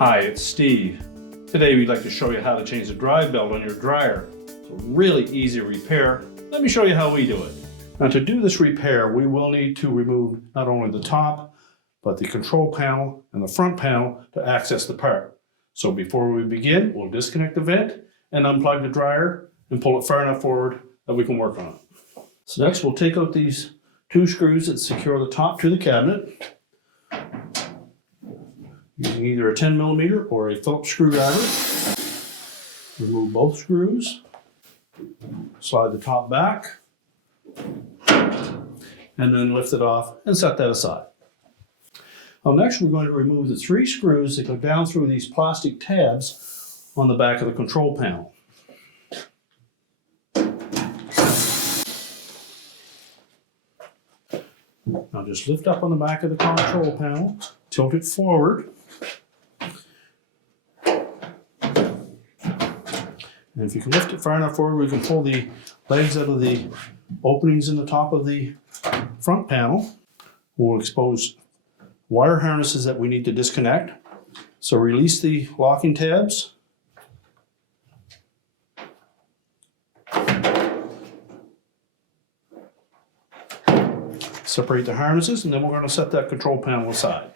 Hi, it's Steve. Today we'd like to show you how to change the drive belt on your dryer. It's a really easy repair. Let me show you how we do it. Now to do this repair, we will need to remove not only the top, but the control panel and the front panel to access the part. So before we begin, we'll disconnect the vent and unplug the dryer and pull it far enough forward that we can work on it. So next we'll take out these two screws that secure the top to the cabinet, using either a 10mm or a Phillips screwdriver. Remove both screws, slide the top back, and then lift it off and set that aside. Now next we're going to remove the 3 screws that go down through these plastic tabs on the back of the control panel. Now just lift up on the back of the control panel, tilt it forward, and if you can lift it far enough forward, we can pull the legs out of the openings in the top of the front panel. We'll expose wire harnesses that we need to disconnect. So release the locking tabs. Separate the harnesses, and then we're going to set that control panel aside.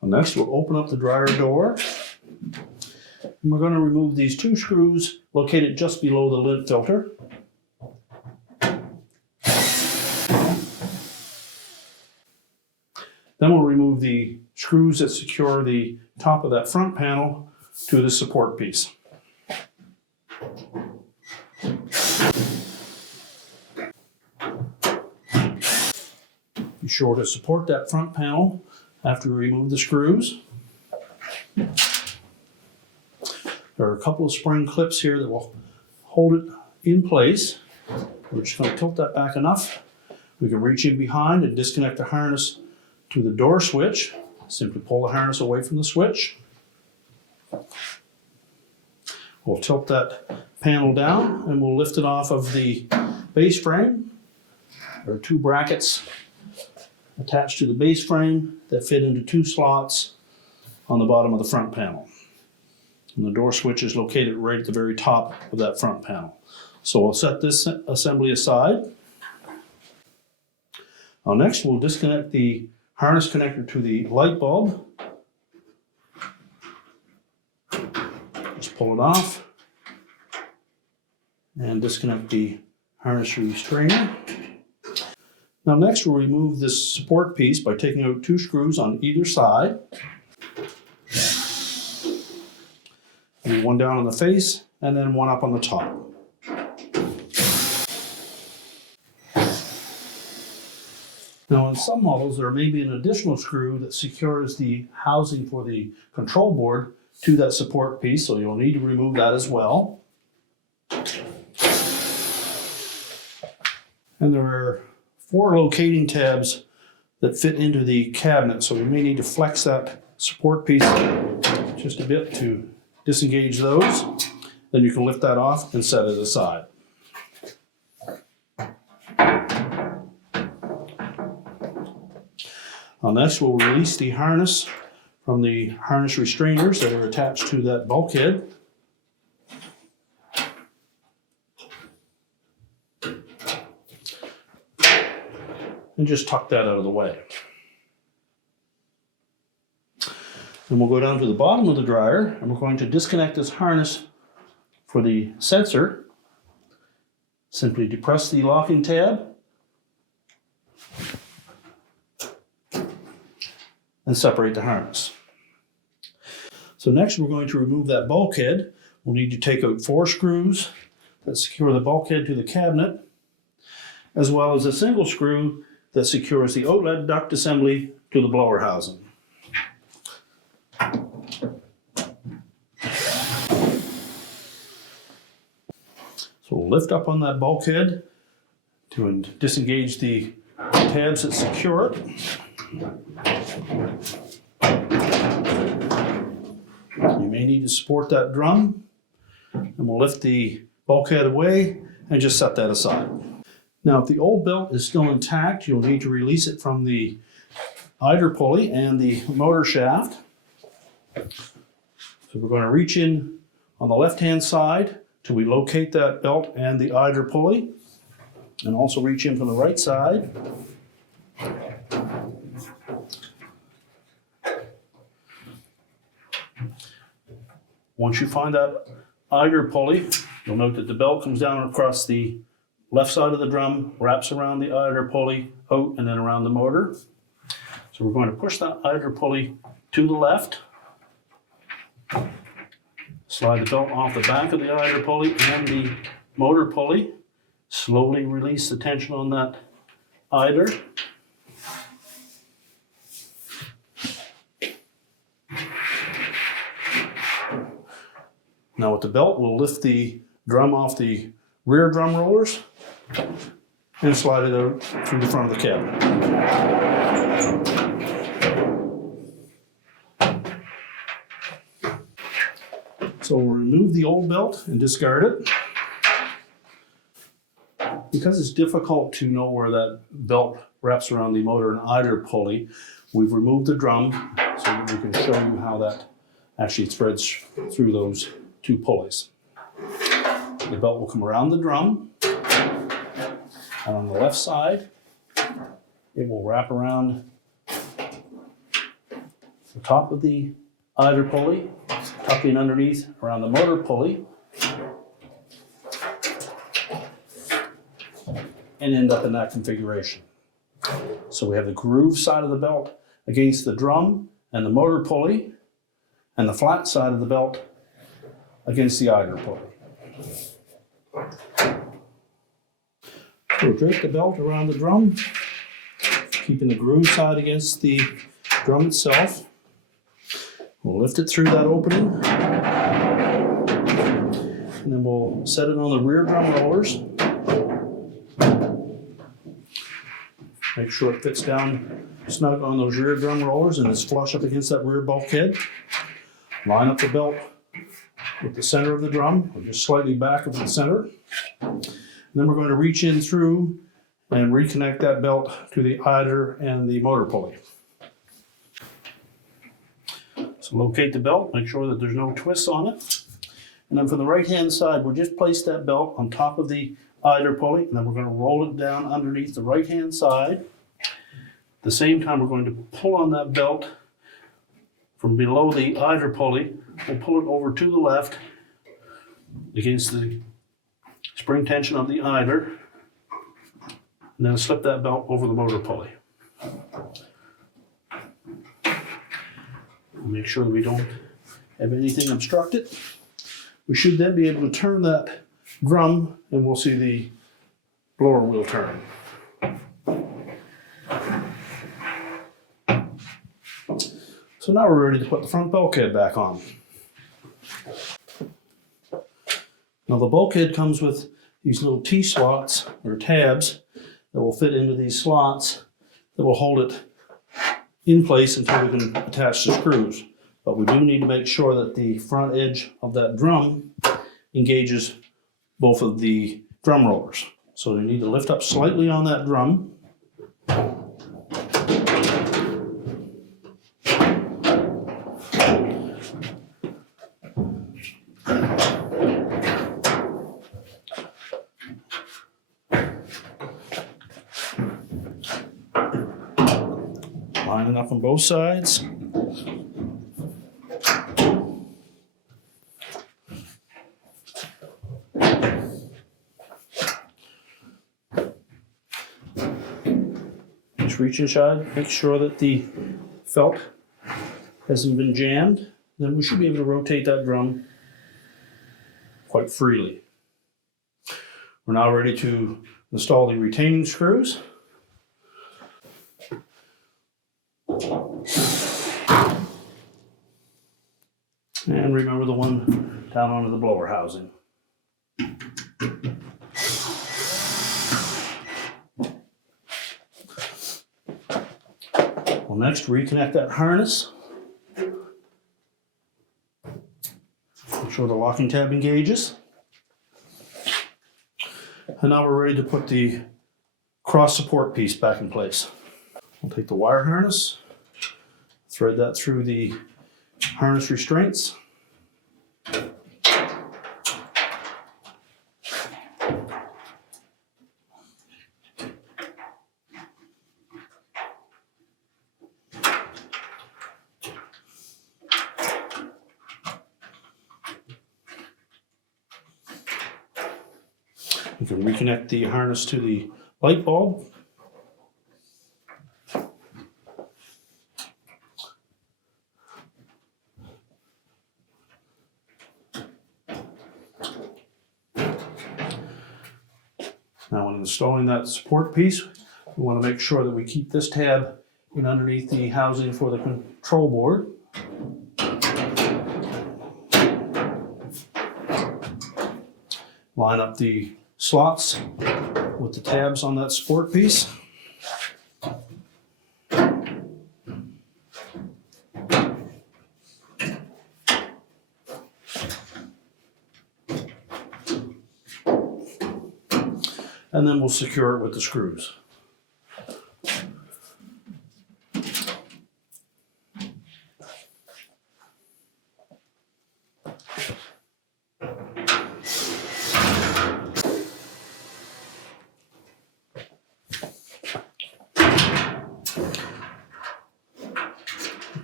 And next we'll open up the dryer door. And we're going to remove these 2 screws located just below the lint filter. Then we'll remove the screws that secure the top of that front panel to the support piece. Be sure to support that front panel after we remove the screws. There are a couple of spring clips here that will hold it in place. We're just going to tilt that back enough. We can reach in behind and disconnect the harness to the door switch. Simply pull the harness away from the switch. We'll tilt that panel down and we'll lift it off of the base frame. There are 2 brackets attached to the base frame that fit into 2 slots on the bottom of the front panel. And the door switch is located right at the very top of that front panel. So we'll set this assembly aside. Now next we'll disconnect the harness connector to the light bulb. Just pull it off and disconnect the harness restrainer. Now next we'll remove this support piece by taking out 2 screws on either side. And one down on the face and then one up on the top. Now in some models there may be an additional screw that secures the housing for the control board to that support piece, so you'll need to remove that as well. And there are 4 locating tabs that fit into the cabinet, so we may need to flex that support piece just a bit to disengage those. Then you can lift that off and set it aside. Next we'll release the harness from the harness restrainers that are attached to that bulkhead. And just tuck that out of the way. Then we'll go down to the bottom of the dryer and we're going to disconnect this harness for the sensor. Simply depress the locking tab and separate the harness. So next we're going to remove that bulkhead. We'll need to take out 4 screws that secure the bulkhead to the cabinet, as well as a single screw that secures the outlet duct assembly to the blower housing. So we'll lift up on that bulkhead to disengage the tabs that secure it. You may need to support that drum, and we'll lift the bulkhead away and just set that aside. Now, if the old belt is still intact, you'll need to release it from the idler pulley and the motor shaft. So we're going to reach in on the left-hand side till we locate that belt and the idler pulley, and also reach in from the right side. Once you find that idler pulley, you'll note that the belt comes down across the left side of the drum, wraps around the idler pulley, out and then around the motor. So we're going to push that idler pulley to the left, slide the belt off the back of the idler pulley and the motor pulley, slowly release the tension on that idler. Now with the belt, we'll lift the drum off the rear drum rollers and slide it out through the front of the cabin. So we'll remove the old belt and discard it. Because it's difficult to know where that belt wraps around the motor and idler pulley, we've removed the drum so that we can show you how that actually threads through those two pulleys. The belt will come around the drum, and on the left side, it will wrap around the top of the idler pulley, tuck in underneath around the motor pulley, and end up in that configuration. So we have the groove side of the belt against the drum and the motor pulley, and the flat side of the belt against the idler pulley. So we'll drape the belt around the drum, keeping the groove side against the drum itself. We'll lift it through that opening, and then we'll set it on the rear drum rollers. Make sure it fits down snug on those rear drum rollers and is flush up against that rear bulkhead. Line up the belt with the center of the drum, or just slightly back of the center. And then we're going to reach in through and reconnect that belt to the idler and the motor pulley. So locate the belt, make sure that there's no twists on it. And then from the right-hand side, we'll just place that belt on top of the idler pulley, and then we're going to roll it down underneath the right-hand side. At the same time, we're going to pull on that belt from below the idler pulley. We'll pull it over to the left against the spring tension of the idler, and then slip that belt over the motor pulley. Make sure that we don't have anything obstructed. We should then be able to turn that drum, and we'll see the blower wheel turn. So now we're ready to put the front bulkhead back on. Now the bulkhead comes with these little T-slots or tabs that will fit into these slots that will hold it in place until we can attach the screws. But we do need to make sure that the front edge of that drum engages both of the drum rollers. So you need to lift up slightly on that drum. Lining up on both sides. Just reach inside, make sure that the felt hasn't been jammed. Then we should be able to rotate that drum quite freely. We're now ready to install the retaining screws. And remember the one down onto the blower housing. We'll next reconnect that harness. Make sure the locking tab engages. And now we're ready to put the cross support piece back in place. We'll take the wire harness, thread that through the harness restraints. You can reconnect the harness to the light bulb. Now when installing that support piece, we want to make sure that we keep this tab in underneath the housing for the control board. Line up the slots with the tabs on that support piece. And then we'll secure it with the screws.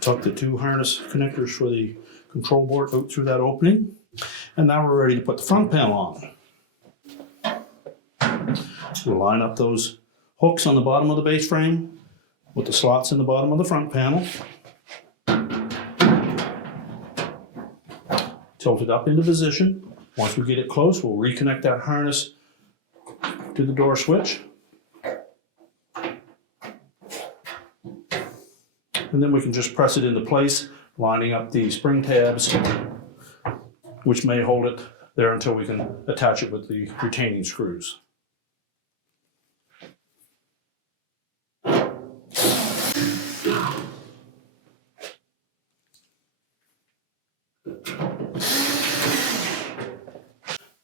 Tuck the two harness connectors for the control board out through that opening. And now we're ready to put the front panel on. We'll line up those hooks on the bottom of the base frame with the slots in the bottom of the front panel. Tilt it up into position. Once we get it close, we'll reconnect that harness to the door switch. And then we can just press it into place, lining up the spring tabs, which may hold it there until we can attach it with the retaining screws.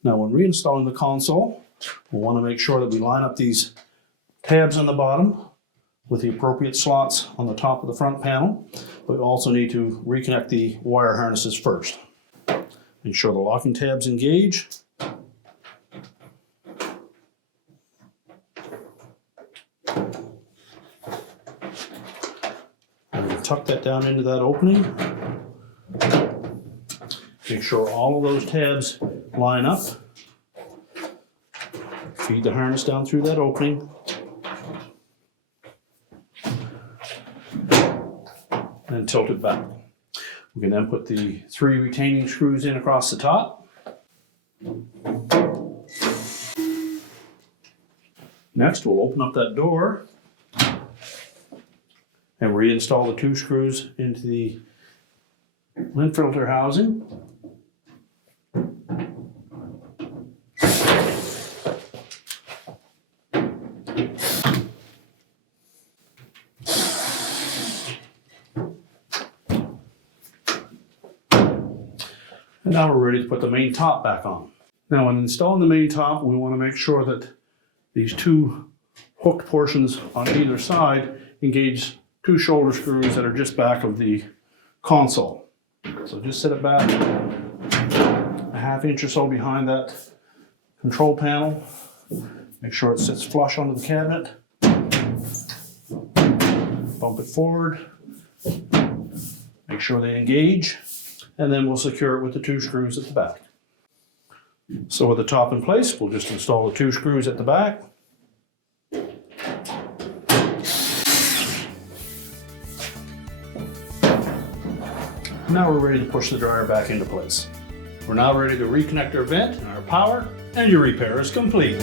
Now when reinstalling the console, we'll want to make sure that we line up these tabs on the bottom with the appropriate slots on the top of the front panel. But we also need to reconnect the wire harnesses first. Ensure the locking tabs engage. And we tuck that down into that opening. Make sure all of those tabs line up. Feed the harness down through that opening. And tilt it back. We can then put the 3 retaining screws in across the top. Next, we'll open up that door and reinstall the 2 screws into the lint filter housing. And now we're ready to put the main top back on. Now when installing the main top, we want to make sure that these 2 hooked portions on either side engage 2 shoulder screws that are just back of the console. So just set it back a ½ inch or so behind that control panel. Make sure it sits flush onto the cabinet. Bump it forward. Make sure they engage. And then we'll secure it with the 2 screws at the back. So with the top in place, we'll just install the 2 screws at the back. Now we're ready to push the dryer back into place. We're now ready to reconnect our vent and our power, and your repair is complete.